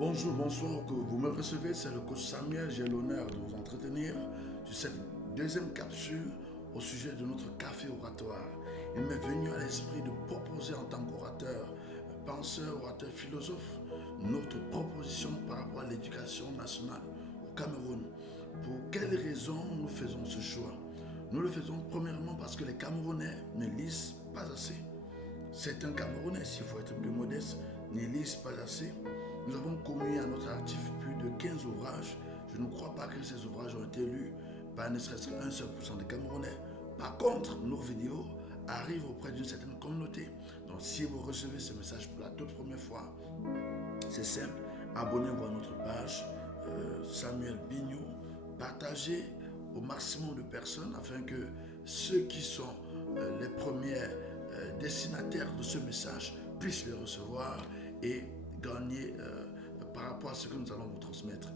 Bonjour, bonsoir, que vous me recevez, c'est le coach Samuel. J'ai l'honneur de vous entretenir sur cette deuxième capsule au sujet de notre café oratoire. Il m'est venu à l'esprit de proposer en tant qu'orateur, penseur, orateur, philosophe, notre proposition par rapport à l'éducation nationale au Cameroun. Pour quelles raisons nous faisons ce choix? Nous le faisons premièrement parce que les Camerounais ne lisent pas assez. Certains Camerounais, s'il faut être plus modeste, ne lisent pas assez. Nous avons commis à notre actif plus de 15 ouvrages. Je ne crois pas que ces ouvrages ont été lus par ne serait-ce qu'un seul pourcent des Camerounais. Par contre, nos vidéos arrivent auprès d'une certaine communauté. Donc si vous recevez ce message pour la toute première fois, c'est simple, abonnez-vous à notre page Samuel Bignou, partagez au maximum de personnes afin que ceux qui sont les premiers destinataires de ce message puissent les recevoir et gagner par rapport à ce que nous allons vous transmettre.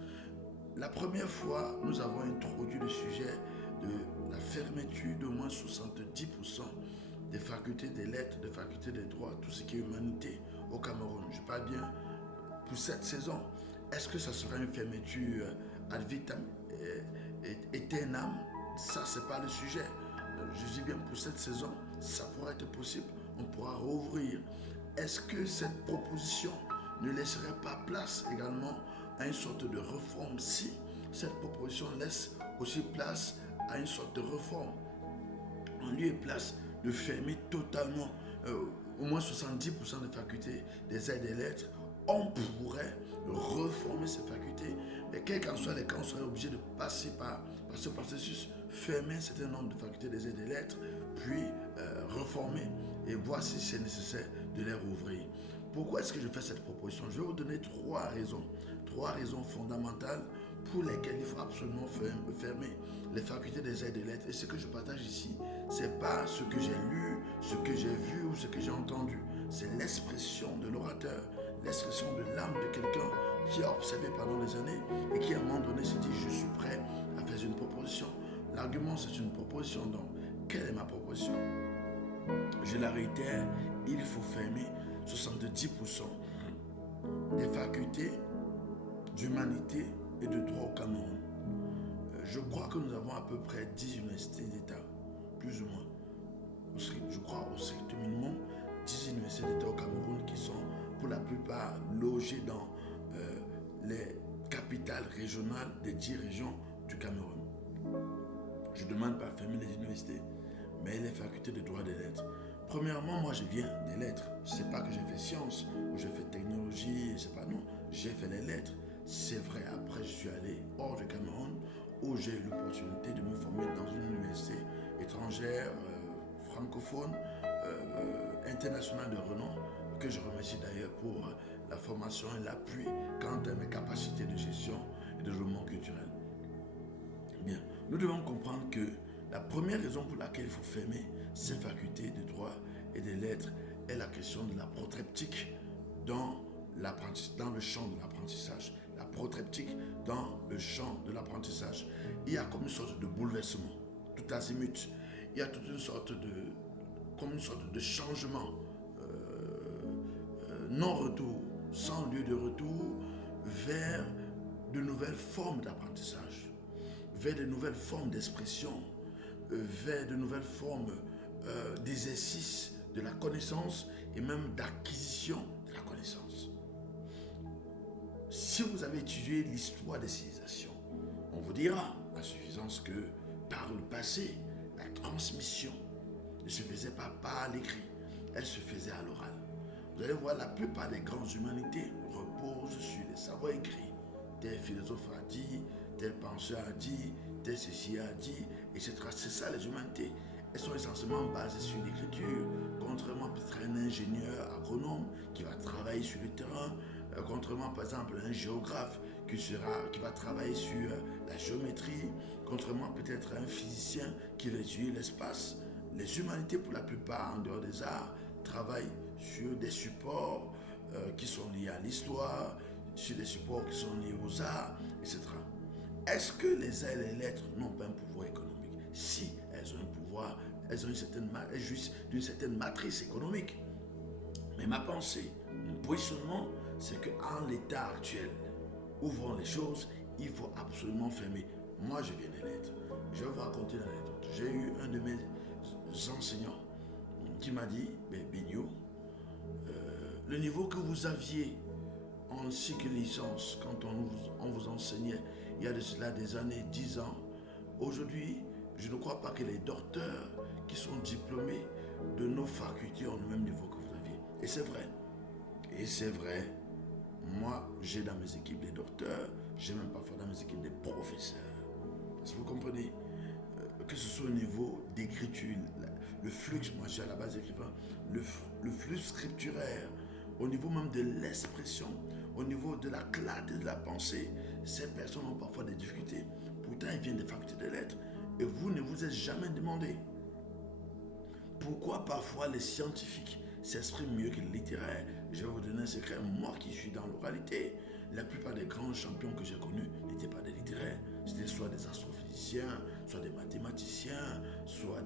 La première fois, nous avons introduit le sujet de la fermeture d'au moins 70% des facultés des lettres, des facultés des droits, tout ce qui est humanité au Cameroun. Je parle bien pour cette saison. Est-ce que ça sera une fermeture ad vitam aeternam? Ça, c'est pas le sujet. Je dis bien pour cette saison, ça pourra être possible. On pourra rouvrir. Est-ce que cette proposition ne laisserait pas place également à une sorte de réforme si cette proposition laisse aussi place à une sorte de réforme en lieu et place de fermer totalement au moins 70% des facultés des aides et des lettres, on pourrait reformer ces facultés. Mais quel qu'en soit les cas, on serait obligé de passer par ce processus, fermer un certain nombre de facultés des aides et des lettres, puis reformer et voir si c'est nécessaire de les rouvrir. Pourquoi est-ce que je fais cette proposition? Je vais vous donner trois raisons fondamentales pour lesquelles il faut absolument fermer les facultés des aides et des lettres. Et ce que je partage ici, ce n'est pas ce que j'ai lu, ce que j'ai vu ou ce que j'ai entendu. C'est l'expression de l'orateur, l'expression de l'âme de quelqu'un qui a observé pendant des années et qui à un moment donné s'est dit je suis prêt à faire une proposition. L'argument c'est une proposition, donc quelle est ma proposition? Je la réitère, il faut fermer 70% des facultés d'humanité et de droit au Cameroun. Je crois que nous avons à peu près 10 universités d'État, plus ou moins. Je crois au strict minimum 10 universités d'État au Cameroun qui sont pour la plupart logées dans les capitales régionales des 10 régions du Cameroun. Je ne demande pas à fermer les universités, mais les facultés de droit des lettres. Premièrement, moi je viens des lettres. Je ne sais pas que j'ai fait sciences ou j'ai fait technologie, je sais pas, non. J'ai fait les lettres. C'est vrai, après je suis allé hors du Cameroun où j'ai eu l'opportunité de me former dans une université étrangère, francophone, internationale de renom, que je remercie d'ailleurs pour la formation et l'appui quant à mes capacités de gestion et de développement culturel. Bien, nous devons comprendre que la première raison pour laquelle il faut fermer ces facultés de droit et de lettres est la question de la protreptique dans le champ de l'apprentissage. La protreptique dans le champ de l'apprentissage. Il y a comme une sorte de bouleversement, tout azimut. Il y a toute une sorte de changement, non-retour, sans lieu de retour, vers de nouvelles formes d'apprentissage, vers de nouvelles formes d'expression, vers de nouvelles formes d'exercice de la connaissance et même d'acquisition de la connaissance. Si vous avez étudié l'histoire des civilisations, on vous dira à suffisance que par le passé, la transmission ne se faisait pas par l'écrit, elle se faisait à l'oral. Vous allez voir, la plupart des grandes humanités reposent sur des savoirs écrits. Tel philosophe a dit, tel penseur a dit, tel ceci a dit, etc. C'est ça les humanités. Elles sont essentiellement basées sur l'écriture, contrairement peut-être à un ingénieur agronome qui va travailler sur le terrain, contrairement par exemple à un géographe qui va travailler sur la géométrie, contrairement peut-être à un physicien qui va étudier l'espace. Les humanités, pour la plupart, en dehors des arts, travaillent sur des supports qui sont liés à l'histoire, sur des supports qui sont liés aux arts, etc. Est-ce que les ailes et les lettres n'ont pas un pouvoir économique? Si, elles ont un pouvoir, elles jouissent d'une certaine matrice économique. Mais ma pensée, mon positionnement, c'est qu'en l'état actuel, où vont les choses, il faut absolument fermer. Moi, je viens des lettres. Je vais vous raconter l'anecdote. J'ai eu un de mes enseignants qui m'a dit, Bigno, le niveau que vous aviez en cycle licence, quand on vous enseignait, il y a de cela des années, 10 ans, aujourd'hui, je ne crois pas que les docteurs qui sont diplômés de nos facultés ont le même niveau que vous aviez. Et c'est vrai. Et c'est vrai. Moi, j'ai dans mes équipes des docteurs, j'ai même parfois dans mes équipes des professeurs. Est-ce que vous comprenez? Que ce soit au niveau d'écriture, le flux, moi j'ai à la base écrivain, le flux scripturaire, au niveau même de l'expression, au niveau de la clarté de la pensée, ces personnes ont parfois des difficultés. Pourtant, ils viennent des facultés des lettres. Et vous ne vous êtes jamais demandé pourquoi parfois les scientifiques s'expriment mieux que les littéraires. Je vais vous donner un secret. Moi qui suis dans l'oralité, la plupart des grands champions que j'ai connus n'étaient pas des littéraires. C'était soit des astrophysiciens, soit des mathématiciens, soit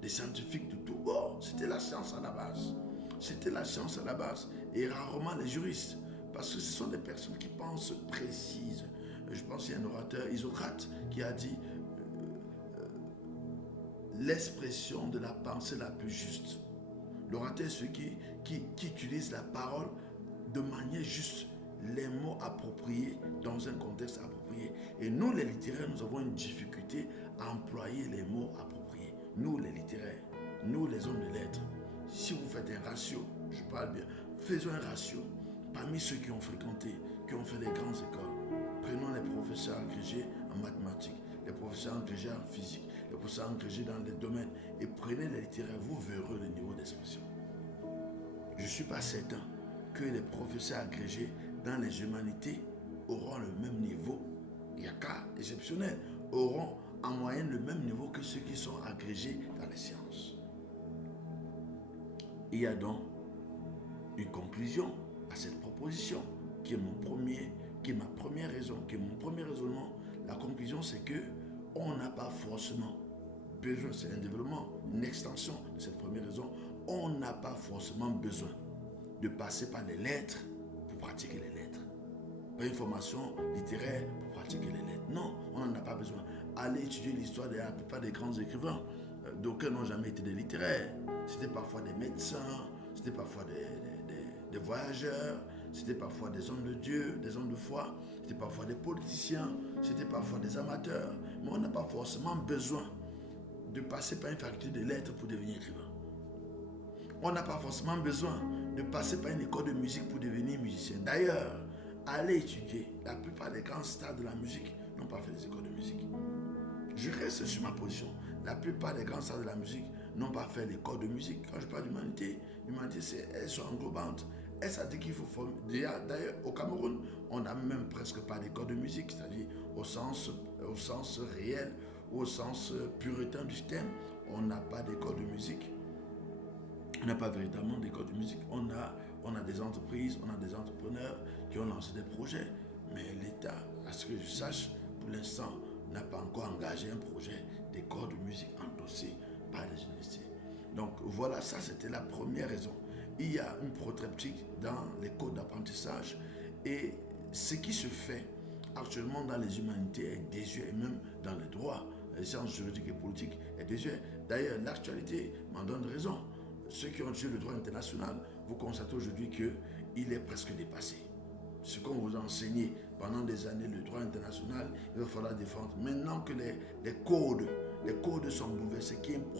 des scientifiques de tous bords. C'était la science à la base. C'était la science à la base. Et rarement les juristes. Parce que ce sont des personnes qui pensent précises. Je pense qu'il y a un orateur, Isocrate, qui a dit l'expression de la pensée la plus juste. L'orateur est celui qui utilise la parole de manière juste, les mots appropriés dans un contexte approprié. Et nous, les littéraires, nous avons une difficulté à employer les mots appropriés. Nous, les littéraires, nous, les hommes de lettres, si vous faites un ratio, je parle bien, faisons un ratio parmi ceux qui ont fréquenté, qui ont fait les grandes écoles. Prenons les professeurs agrégés en mathématiques, les professeurs agrégés en physique, les professeurs agrégés dans les domaines, et prenez les littéraires, vous verrez le niveau d'expression. Je ne suis pas certain que les professeurs agrégés dans les humanités auront le même niveau, il y a cas exceptionnel, auront en moyenne le même niveau que ceux qui sont agrégés dans les sciences. Il y a donc une conclusion à cette proposition qui est ma première raison, qui est mon premier raisonnement. La conclusion, c'est que on n'a pas forcément besoin, c'est un développement, une extension de cette première raison, on n'a pas forcément besoin de passer par les lettres pour pratiquer les lettres. Pas une formation littéraire pour pratiquer les lettres. Non, on n'en a pas besoin. Allez étudier l'histoire de la plupart des grands écrivains. D'aucuns n'ont jamais été des littéraires. C'était parfois des médecins, c'était parfois des voyageurs, c'était parfois des hommes de Dieu, des hommes de foi, c'était parfois des politiciens, c'était parfois des amateurs. Mais on n'a pas forcément besoin de passer par une faculté de lettres pour devenir écrivain. On n'a pas forcément besoin de passer par une école de musique pour devenir musicien. D'ailleurs, allez étudier. La plupart des grands stars de la musique n'ont pas fait des écoles de musique. Je reste sur ma position. La plupart des grands stars de la musique n'ont pas fait l'école de musique. Quand je parle d'humanité, l'humanité, elles sont englobantes. Et ça dit qu'il faut former. D'ailleurs, au Cameroun, on n'a même presque pas d'école de musique, c'est-à-dire au sens réel, au sens puritain du terme. On n'a pas d'école de musique. On n'a pas véritablement d'école de musique. On a des entreprises, on a des entrepreneurs qui ont lancé des projets. Mais l'État, à ce que je sache, pour l'instant, n'a pas encore engagé un projet d'école de musique endossé par les universités. Donc voilà, ça c'était la première raison. Il y a une protreptique dans les codes d'apprentissage et ce qui se fait actuellement dans les humanités est désuet, et même dans le droit, les sciences juridiques et politiques est désuet. D'ailleurs, l'actualité m'en donne raison. Ceux qui ont étudié le droit international, vous constatez aujourd'hui qu'il est presque dépassé. Ce qu'on vous a enseigné pendant des années, le droit international, il va falloir défendre. Maintenant que les codes sont bouleversés, qu'il y a une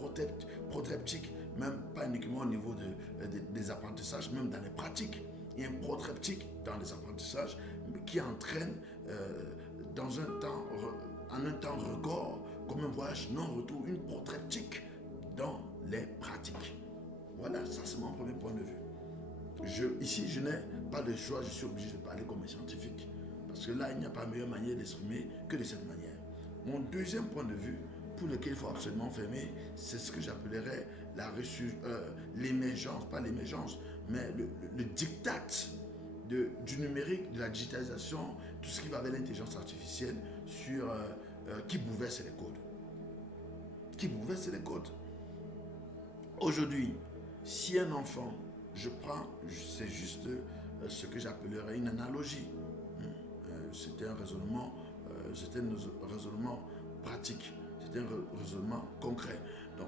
protreptique, même pas uniquement au niveau des apprentissages, même dans les pratiques. Il y a une protreptique dans les apprentissages qui entraîne en un temps record, comme un voyage non-retour, une protreptique dans les pratiques. Voilà, ça c'est mon premier point de vue. Ici, je n'ai pas de choix, je suis obligé de parler comme un scientifique. Parce que là, il n'y a pas meilleure manière d'exprimer que de cette manière. Mon deuxième point de vue, pour lequel il faut absolument fermer, c'est ce que j'appellerais l'émergence, pas l'émergence, mais le diktat du numérique, de la digitalisation, tout ce qui va avec l'intelligence artificielle qui bouleverse les codes. Qui bouleverse les codes. Aujourd'hui, si un enfant, c'est juste ce que j'appellerais une analogie. C'était un raisonnement, pratique, c'était un raisonnement concret. Donc,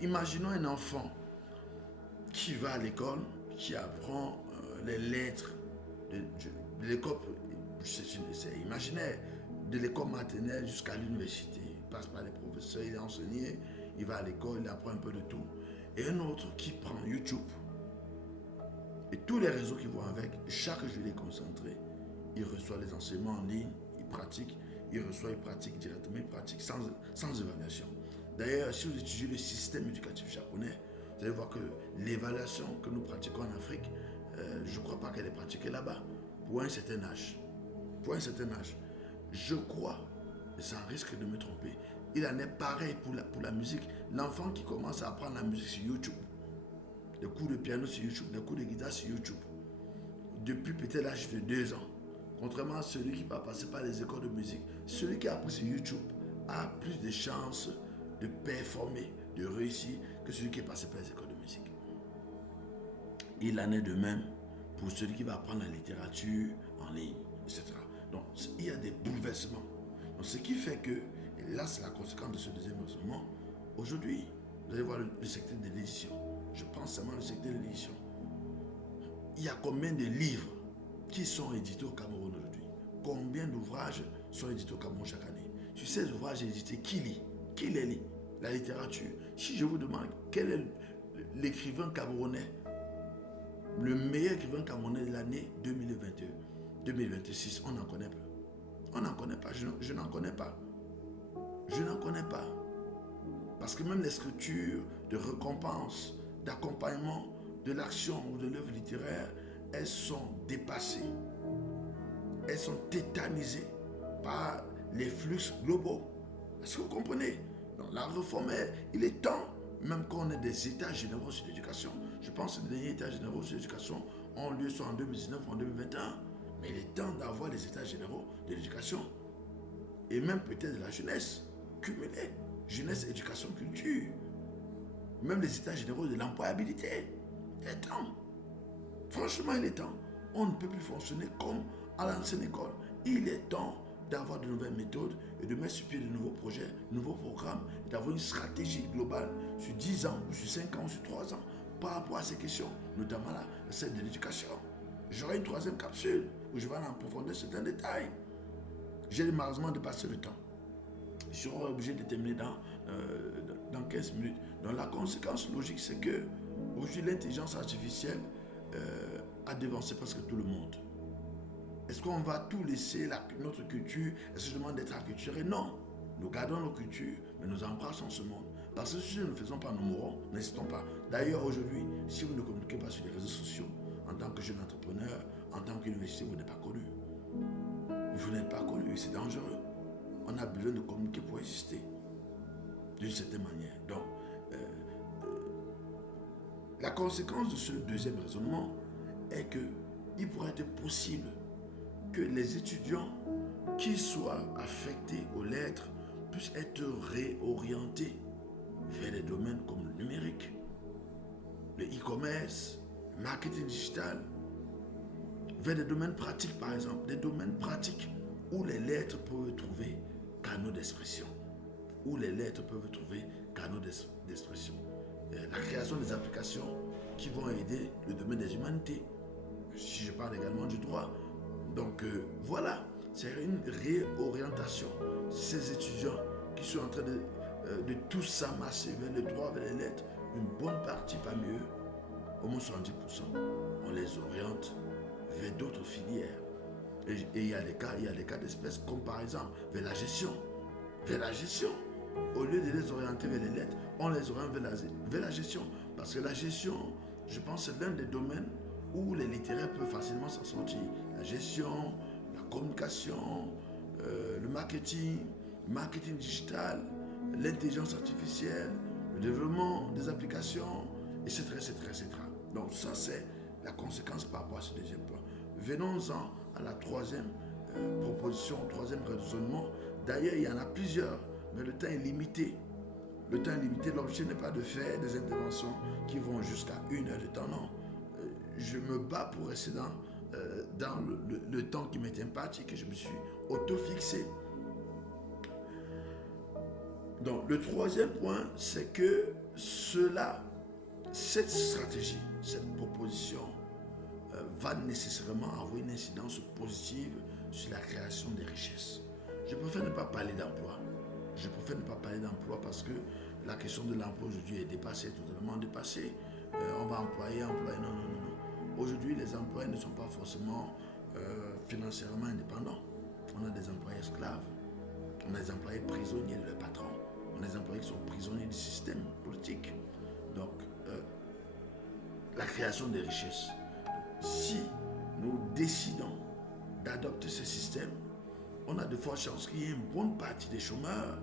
imaginons un enfant qui va à l'école, qui apprend les lettres de l'école, c'est imaginaire, de l'école maternelle jusqu'à l'université. Il passe par les professeurs, il est enseigné, il va à l'école, il apprend un peu de tout. Et un autre qui prend YouTube et tous les réseaux qui vont avec, chaque jour il est concentré, il reçoit les enseignements en ligne, il pratique, il reçoit, il pratique directement, il pratique sans évaluation. D'ailleurs, si vous étudiez le système éducatif japonais, vous allez voir que l'évaluation que nous pratiquons en Afrique, je ne crois pas qu'elle est pratiquée là-bas, pour un certain âge. Pour un certain âge. Je crois, et ça risque de me tromper, il en est pareil pour la musique. L'enfant qui commence à apprendre la musique sur YouTube, des cours de piano sur YouTube, des cours de guitare sur YouTube, depuis peut-être l'âge de 2 ans. Contrairement à celui qui va passer par les écoles de musique, celui qui a appris sur YouTube a plus de chances de performer, de réussir que celui qui est passé par les écoles de musique. Il en est de même pour celui qui va apprendre la littérature en ligne, etc. Donc, il y a des bouleversements. Donc, ce qui fait que, et là c'est la conséquence de ce deuxième raisonnement, aujourd'hui, vous allez voir le secteur de l'édition. Je pense seulement au secteur de l'édition. Il y a combien de livres qui sont édités au Cameroun aujourd'hui? Combien d'ouvrages sont édités au Cameroun chaque année? Sur ces ouvrages édités, qui lit? Qui les lit? La littérature. Si je vous demande quel est l'écrivain camerounais, le meilleur écrivain camerounais de l'année 2022, 2026, on n'en connaît pas. On n'en connaît pas, je n'en connais pas. Je n'en connais pas. Parce que même les structures de récompense, d'accompagnement de l'action ou de l'œuvre littéraire, elles sont dépassées. Elles sont tétanisées par les flux globaux. Est-ce que vous comprenez? Donc, la réforme, il est temps, même qu'on ait des états généraux sur l'éducation. Je pense que les derniers états généraux sur l'éducation ont lieu soit en 2019 ou en 2021. Mais il est temps d'avoir les états généraux de l'éducation. Et même peut-être de la jeunesse, cumulée. Jeunesse, éducation, culture. Même les états généraux de l'employabilité. Il est temps. Franchement, il est temps. On ne peut plus fonctionner comme à l'ancienne école. Il est temps d'avoir de nouvelles méthodes et de mettre sur pied de nouveaux projets, de nouveaux programmes, d'avoir une stratégie globale sur 10 ans, ou sur 5 ans, ou sur 3 ans, par rapport à ces questions, notamment celle de l'éducation. J'aurai une troisième capsule où je vais en profondeur certains détails. J'ai malheureusement dépassé le temps. Je serai obligé de terminer dans 15 minutes. Donc la conséquence logique, c'est que aujourd'hui, l'intelligence artificielle a devancé presque tout le monde. Est-ce qu'on va tout laisser, notre culture? Est-ce que je demande d'être acculturé? Non. Nous gardons nos cultures, mais nous embrassons ce monde. Parce que si nous ne le faisons pas, nous mourrons. N'hésitons pas. D'ailleurs, aujourd'hui, si vous ne communiquez pas sur les réseaux sociaux, en tant que jeune entrepreneur, en tant qu'université, vous n'êtes pas connu. Vous n'êtes pas connu, c'est dangereux. On a besoin de communiquer pour exister. D'une certaine manière. Donc, la conséquence de ce deuxième raisonnement est qu'il pourrait être possible que les étudiants qui soient affectés aux lettres puissent être réorientés vers des domaines comme le numérique, le e-commerce, le marketing digital, vers des domaines pratiques par exemple, des domaines pratiques où les lettres peuvent trouver canaux d'expression, où les lettres peuvent trouver canaux d'expression. La création des applications qui vont aider le domaine des humanités, si je parle également du droit. Donc voilà, c'est une réorientation. Ces étudiants qui sont en train de tout s'amasser vers le droit, vers les lettres, une bonne partie parmi eux, au moins 70%, on les oriente vers d'autres filières. Et il y a des cas d'espèces comme par exemple vers la gestion. Vers la gestion. Au lieu de les orienter vers les lettres, on les oriente vers la gestion. Parce que la gestion, je pense, c'est l'un des domaines où les littéraires peuvent facilement s'en sortir. La gestion, la communication, le marketing digital, l'intelligence artificielle, le développement des applications, etc., etc., etc. Donc ça, c'est la conséquence par rapport à ce deuxième point. Venons-en à la troisième proposition, au troisième raisonnement. D'ailleurs, il y en a plusieurs, mais le temps est limité. Le temps est limité. L'objectif n'est pas de faire des interventions qui vont jusqu'à 1 heure de temps, non. Je me bats pour rester dans le temps qui m'est imparti, que je me suis auto-fixé. Donc, le troisième point, c'est que cette stratégie, cette proposition va nécessairement avoir une incidence positive sur la création des richesses. Je préfère ne pas parler d'emploi. Je préfère ne pas parler d'emploi parce que la question de l'emploi aujourd'hui est dépassée, totalement dépassée. On va employer. Non. Aujourd'hui, les employés ne sont pas forcément financièrement indépendants. On a des employés esclaves. On a des employés prisonniers de leur patron. On a des employés qui sont prisonniers du système politique. Donc, la création des richesses. Si nous décidons d'adopter ce système, on a de fortes chances qu'il y ait une bonne partie des chômeurs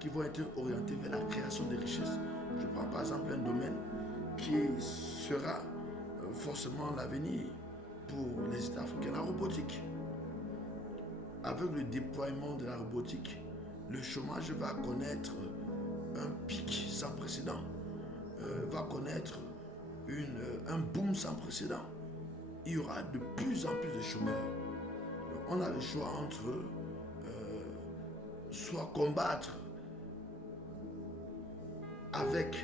qui vont être orientés vers la création des richesses. Je prends par exemple un domaine qui sera forcément l'avenir pour les États africains, la robotique. Avec le déploiement de la robotique, le chômage va connaître un pic sans précédent, va connaître un boom sans précédent. Il y aura de plus en plus de chômeurs. On a le choix entre soit combattre avec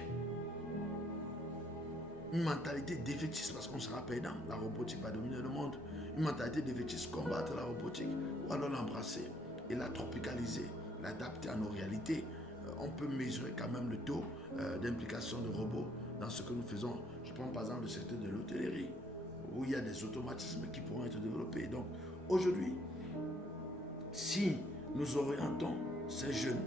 une mentalité défaitiste, parce qu'on sera perdant, la robotique va dominer le monde, une mentalité défaitiste, combattre la robotique, ou alors l'embrasser et la tropicaliser, l'adapter à nos réalités. On peut mesurer quand même le taux d'implication de robots dans ce que nous faisons. Je prends par exemple le secteur de l'hôtellerie, où il y a des automatismes qui pourront être développés. Donc aujourd'hui, si nous orientons ces jeunes,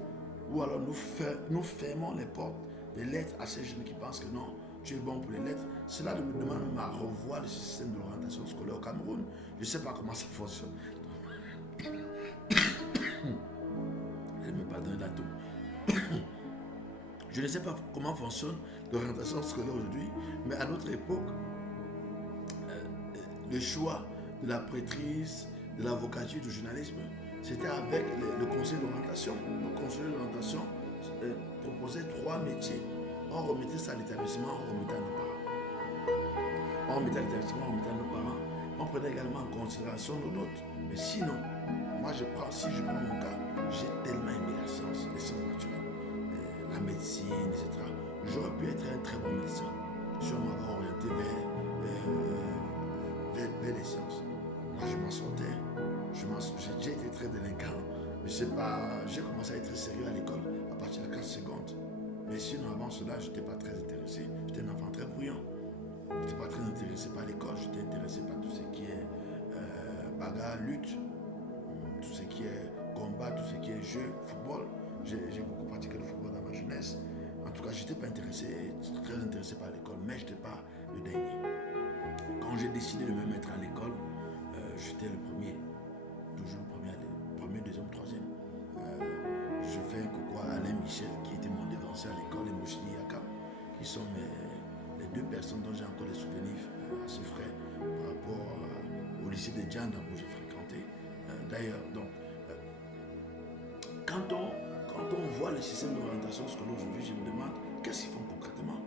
ou alors nous fermons les portes des lettres à ces jeunes qui pensent que non, tu es bon pour les lettres, cela me demande à revoir le système de l'orientation scolaire au Cameroun. Je ne sais pas comment ça fonctionne. Je me pardonne là tout. Je ne sais pas comment fonctionne l'orientation scolaire aujourd'hui, mais à notre époque, le choix de la prêtrise, de l'avocature, du journalisme, c'était avec le conseil d'orientation. Le conseil d'orientation proposait 3 métiers. On remettait ça à l'établissement, on remettait à nos parents. On remettait à l'établissement, on remettait à nos parents. On prenait également en considération nos notes. Mais sinon, moi si je prends mon cas, j'ai tellement aimé la science, les sciences naturelles, la médecine, etc. J'aurais pu être un très bon médecin si on m'avait orienté vers les sciences. Moi, je m'en sortais. J'ai été très délinquant. Je sais pas, j'ai commencé à être sérieux à l'école à partir de la classe seconde. Mais sinon, avant cela, je n'étais pas très intéressé. J'étais un enfant très bruyant. Je n'étais pas très intéressé par l'école. J'étais intéressé par tout ce qui est bagarre, lutte, tout ce qui est combat, tout ce qui est jeu, football. J'ai beaucoup pratiqué le football dans ma jeunesse. En tout cas, je n'étais pas très intéressé par l'école, mais je n'étais pas le dernier. Quand j'ai décidé de me mettre à l'école, j'étais le premier. Toujours le premier, deuxième, troisième. Je fais un coucou à Alain Michel, qui était mon dévancé à l'école, et Mouchli Yakam, qui sont les 2 personnes dont j'ai encore des souvenirs assez frais par rapport au lycée de Djanda où j'ai fréquenté. D'ailleurs, donc, quand on voit le système d'orientation scolaire aujourd'hui, je me demande qu'est-ce qu'ils font concrètement.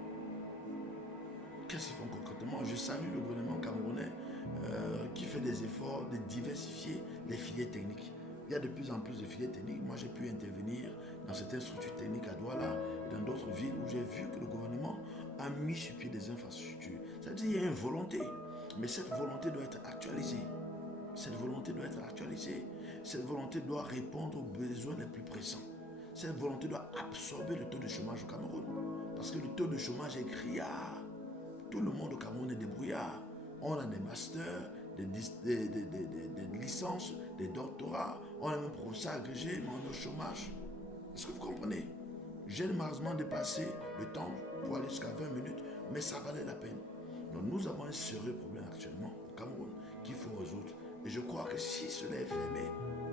Qu'est-ce qu'ils font concrètement? Je salue le gouvernement camerounais qui fait des efforts de diversifier les filières techniques. Il y a de plus en plus de filières techniques. Moi, j'ai pu intervenir dans certaines structures techniques à Douala et dans d'autres villes où j'ai vu que le gouvernement a mis sur pied des infrastructures. C'est-à-dire qu'il y a une volonté, mais cette volonté doit être actualisée. Cette volonté doit être actualisée. Cette volonté doit répondre aux besoins les plus pressants. Cette volonté doit absorber le taux de chômage au Cameroun. Parce que le taux de chômage est criard. Tout le monde au Cameroun est débrouillard. On a des masters, des licences, des doctorats. On a même professeur agrégé, mais on est au chômage. Est-ce que vous comprenez? J'ai malheureusement dépassé le temps pour aller jusqu'à 20 minutes, mais ça valait la peine. Donc nous avons un sérieux problème actuellement au Cameroun qu'il faut résoudre. Et je crois que si cela est fermé,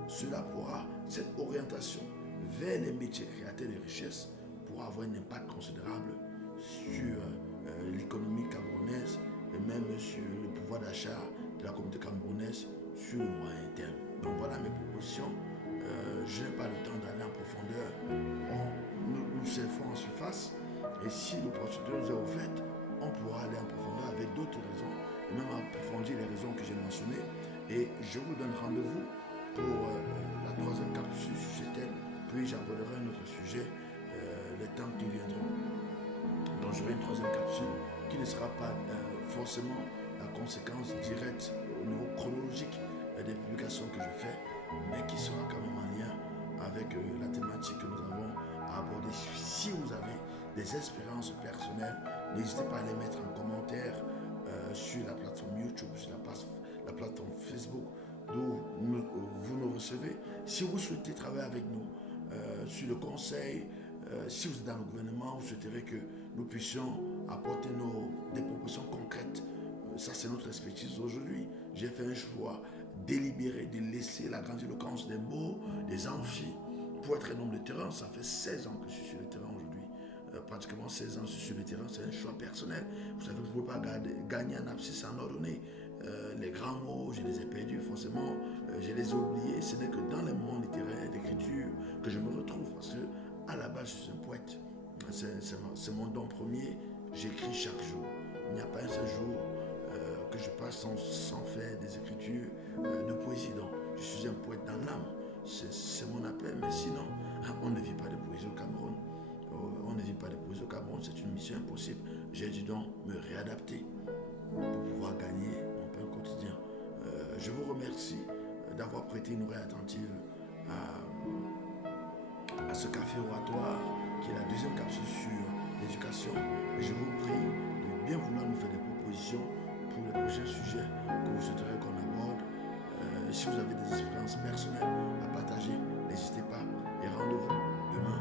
cela pourra, cette orientation vers les métiers créateurs de richesses pourra avoir un impact considérable sur l'économie camerounaise et même sur le pouvoir d'achat de la communauté camerounaise sur le moyen terme. Donc voilà mes propositions. Je n'ai pas le temps d'aller en profondeur. Nous surfons en surface et si l'opportunité nous est offerte, on pourra aller en profondeur avec d'autres raisons et même approfondir les raisons que j'ai mentionnées. Et je vous donne rendez-vous pour la troisième capsule sur ce thème, puis j'aborderai un autre sujet les temps qui viendront. Donc j'aurai une troisième capsule qui ne sera pas forcément la conséquence directe au niveau chronologique des publications que je fais, mais qui sera quand même en lien avec la thématique que nous avons à aborder. Si vous avez des expériences personnelles, n'hésitez pas à les mettre en commentaire sur la plateforme YouTube, sur la plateforme Facebook, d'où vous nous recevez. Si vous souhaitez travailler avec nous sur le conseil, si vous êtes dans le gouvernement, vous souhaiterez que nous puissions apporter des propositions concrètes. Ça, c'est notre expertise aujourd'hui. J'ai fait un choix délibéré de laisser la grandiloquence des mots, des amphis, pour être un homme de terrain. Ça fait 16 ans que je suis sur le terrain aujourd'hui. Pratiquement 16 ans que je suis sur le terrain, c'est un choix personnel. Vous savez, vous ne pouvez pas gagner un abscisse en ordonnée. Les grands mots, je les ai perdus, forcément, je les ai oubliés. Ce n'est que dans les moments littéraires d'écriture que je me retrouve, parce que à la base, je suis un poète. C'est mon don premier. J'écris chaque jour. Il n'y a pas un seul jour que je passe sans faire des écritures de poésie. Donc, je suis un poète dans l'âme. C'est mon appel. Mais sinon, on ne vit pas de poésie au Cameroun. On ne vit pas de poésie au Cameroun. C'est une mission impossible. J'ai dû donc me réadapter pour pouvoir gagner mon pain quotidien. Je vous remercie d'avoir prêté une oreille attentive à ce café oratoire qui est la deuxième capsule sur l'éducation. Je vous prie de bien vouloir nous faire des propositions pour les prochains sujets que vous souhaiterez qu'on aborde. Si vous avez des expériences personnelles à partager, n'hésitez pas et rendez-vous demain